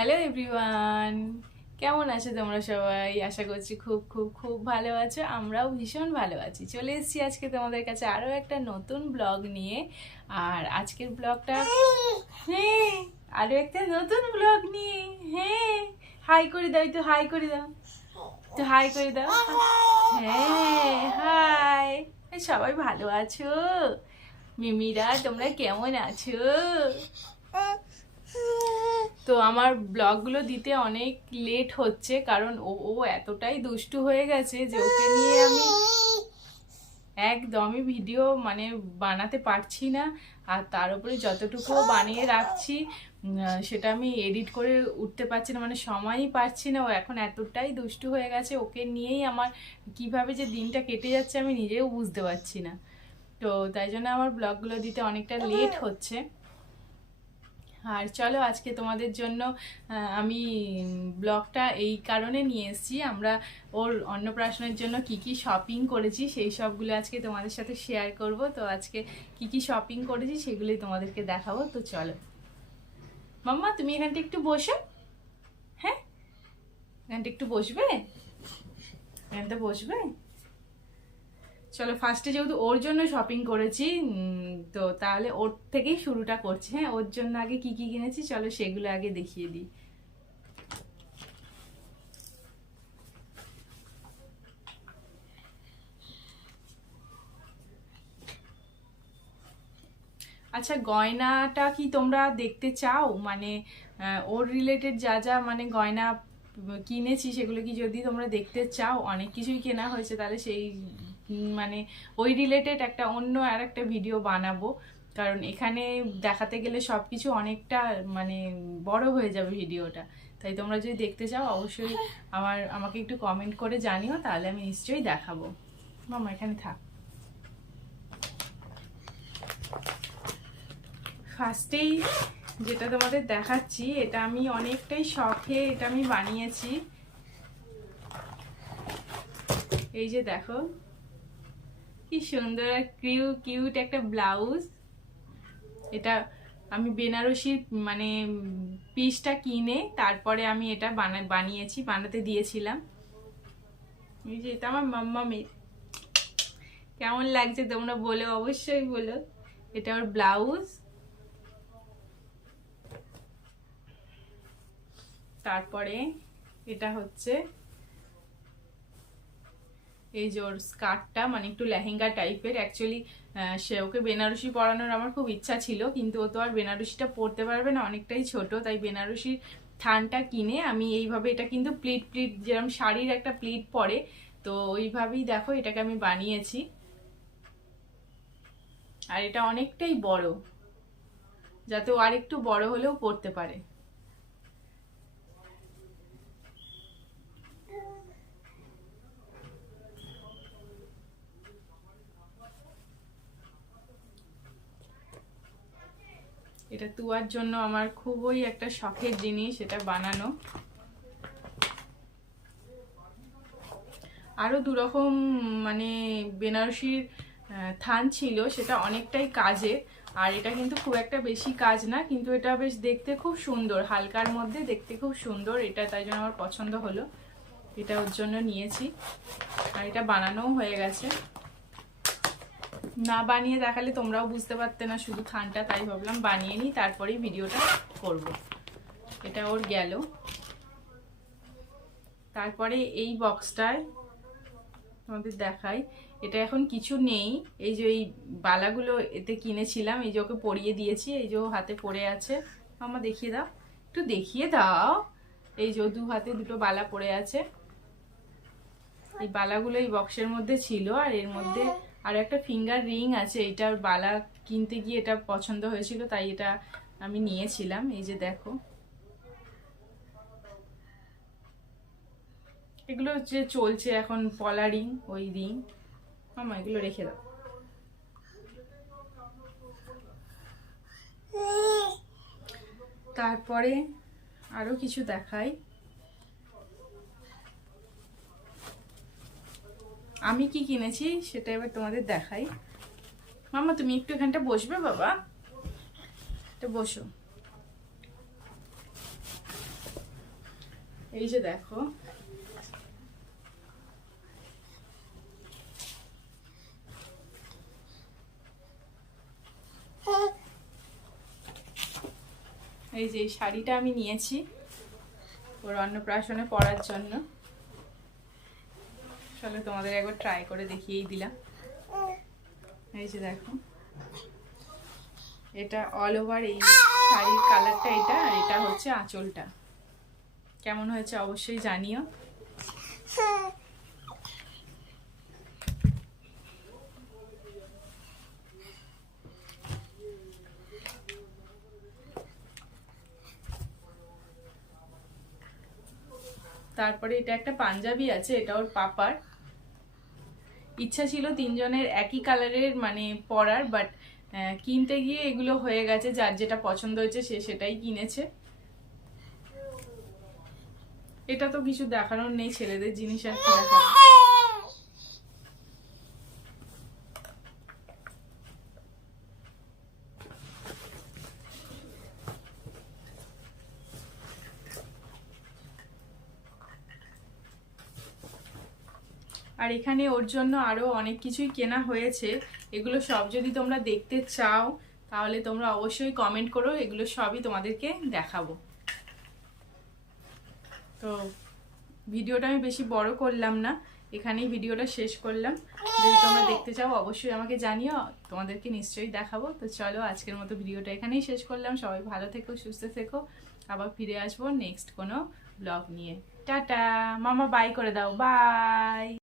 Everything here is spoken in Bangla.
হ্যালো এভরিওয়ান, কেমন আছো তোমরা সবাই? আশা করছি খুব খুব খুব ভালো আছো। আমরাও ভীষণ ভালো আছি। চলে এসেছি আজকে তোমাদের কাছে আরও একটা নতুন ব্লগ নিয়ে। আর আজকের ব্লগটা হ্যাঁ, আরও একটা নতুন ব্লগ নিয়ে। হ্যাঁ, হাই করে দাও, একটু হাই করে দাও, একটু হাই করে দাও। হ্যাঁ, হাই। সবাই ভালো আছো? মিমিরা তোমরা কেমন আছো? তো আমার ব্লগগুলো দিতে অনেক লেট হচ্ছে, কারণ ও ও এতটাই দুষ্টু হয়ে গেছে যে ওকে নিয়ে আমি একদমই ভিডিও বানাতে পারছি না। আর তার উপরে যতটুকু বানিয়ে রাখছি সেটা আমি এডিট করে উঠতে পারছি না, সময়ই পাচ্ছি না। ও এখন এতটাই দুষ্টু হয়ে গেছে, ওকে নিয়েই আমার কিভাবে যে দিনটা কেটে যাচ্ছে আমি নিজেও বুঝতে পারছি না। তো তাই জন্য আমার ব্লগগুলো দিতে অনেকটা লেট হচ্ছে। আর চলো আজকে তোমাদের জন্য আমি ব্লগটা এই কারণে নিয়ে এসেছি, আমরা ওর অন্নপ্রাশনের জন্য কি কি শপিং করেছি সেই সবগুলো আজকে তোমাদের সাথে শেয়ার করব। তো আজকে কি কি শপিং করেছি সেগুলোই তোমাদেরকে দেখাবো। তো চলো মাম্মা, তুমি এখানটা একটু বসো। হ্যাঁ, এখানটা একটু বসবে, এখানটা বসবে। চলো ফার্স্টে যেহেতু ওর জন্য শপিং করেছি, তো তাহলে ওর থেকেই শুরুটা করছি। হ্যাঁ, ওর জন্য আগে কি কি কিনেছি চলো সেগুলো আগে দেখিয়ে দিই। আচ্ছা, গয়নাটা কি তোমরা দেখতে চাও? ওর রিলেটেড যা যা গয়না কিনেছি সেগুলো কি যদি তোমরা দেখতে চাও, অনেক কিছুই কেনা হয়েছে, তাহলে সেই মানে ওই রিলেটেড একটা অন্য আর একটা ভিডিও বানাবো। কারণ এখানে দেখাতে গেলে সব কিছু অনেকটা বড় হয়ে যাবে ভিডিওটা। তাই তোমরা যদি দেখতে চাও অবশ্যই আমাকে একটু কমেন্ট করে জানিও, তাহলে আমি নিশ্চয়ই দেখাবো। মামা এখানে থাক। ফার্স্টেই যেটা তোমাদের দেখাচ্ছি, এটা আমি অনেকটাই শখে এটা আমি বানিয়েছি। এই যে দেখো কি সুন্দর আর কিউট একটা ব্লাউজ। এটা আমি বেনারসির পিসটা কিনে তারপরে আমি এটা বানিয়েছি, বানাতে দিয়েছিলাম। এই যে এটা আমার মাম্মামের। কেমন লাগছে তোমরা বলো, অবশ্যই বলো। এটা ওর ব্লাউজ। তারপরে এটা হচ্ছে এই যে ওর স্কার্টটা, একটু লেহেঙ্গা টাইপের। অ্যাকচুয়ালি সে ওকে বেনারসি পরানোর আমার খুব ইচ্ছা ছিল, কিন্তু ও তো আর বেনারসিটা পরতে পারবে না, অনেকটাই ছোট। তাই বেনারসির থানটা কিনে আমি এইভাবে, এটা কিন্তু প্লিট প্লিট যেরকম শাড়ির একটা প্লিট পরে, তো ওইভাবেই দেখো এটাকে আমি বানিয়েছি। আর এটা অনেকটাই বড়, যাতে ও আর একটু বড় হলেও পরতে পারে। এটা তুয়ার জন্য আমার খুবই একটা শখের জিনিস এটা বানানো। আরো দুরকম বেনারসির থান ছিল, সেটা অনেকটাই কাজের। আর এটা কিন্তু খুব একটা বেশি কাজ না, কিন্তু এটা বেশ দেখতে খুব সুন্দর, হালকার মধ্যে দেখতে খুব সুন্দর এটা, তাই জন্য আমার পছন্দ হলো, এটা ওর জন্য নিয়েছি। আর এটা বানানোও হয়ে গেছে, না বানিয়ে দেখালে তোমরাও বুঝতে পারতে না শুধু থানটা, তাই ভাবলাম বানিয়ে নিই তারপরেই ভিডিওটা করব। এটা ওর গেল। তারপরে এই বক্সটায় তোমাদের দেখাই, এটা এখন কিছু নেই। এই যে এই বালাগুলো এতে কিনেছিলাম, এই যে ওকে পরিয়ে দিয়েছি, এই যে হাতে পরে আছে। মামা দেখিয়ে দাও, একটু দেখিয়ে দাও। এই যে দু হাতে দুটো বালা পরে আছে। এই বালাগুলো এই বক্সের মধ্যে ছিল। আর এর মধ্যে আর একটা ফিঙ্গার রিং আছে, এইটার বালা কিনতে গিয়ে এটা পছন্দ হয়েছিল, তাই এটা আমি নিয়েছিলাম। এই যে দেখো, এগুলো যে চলছে এখন পলা রিং, ওই রিং। মামা এগুলো রেখে দাও। তারপরে আরো কিছু দেখাই। আমি কি কিনেছি সেটা এবার তোমাদের দেখাই। মামা তুমি একটু এখানটা বসবে, বাবা এটা বসো। এই যে দেখো, এই যে এই শাড়িটা আমি নিয়েছি ওর অন্নপ্রাশনে পরার জন্য। চলো তোমাদের একবার ট্রাই করে দেখিয়েই দিলাম। এই যে দেখো, এটা অল ওভার এই শাড়ির কালারটা এটা, আর এটা হচ্ছে আঁচলটা। কেমন হয়েছে অবশ্যই জানিও। তারপরে এটা একটা পাঞ্জাবি আছে, এটা ওর পাপার। ইচ্ছা ছিল তিনজনের একই কালারের মানে পরার, বাট কিনতে গিয়ে এগুলো হয়ে গেছে, যার যেটা পছন্দ হয়েছে সে সেটাই কিনেছে। এটা তো কিছু দেখানোর নেই, ছেলেদের জিনিস আর কি দেখাবো। আর এখানে ওর জন্য আরো অনেক কিছুই কেনা হয়েছে। এগুলো সব যদি তোমরা দেখতে চাও তাহলে তোমরা অবশ্যই কমেন্ট করো, এগুলো সবই তোমাদেরকে দেখাবো। তো ভিডিওটা আমি বেশি বড় করলাম না, এখানেই ভিডিওটা শেষ করলাম। যদি তোমরা দেখতে চাও অবশ্যই আমাকে জানিও, তোমাদেরকে নিশ্চয়ই দেখাবো। তো চলো আজকের মতো ভিডিওটা এখানেই শেষ করলাম। সবাই ভালো থেকো, সুস্থ থেকো। আবার ফিরে আসবো নেক্সট কোনো ব্লগ নিয়ে। টাটা, মামা বাই করে দাও, বাই।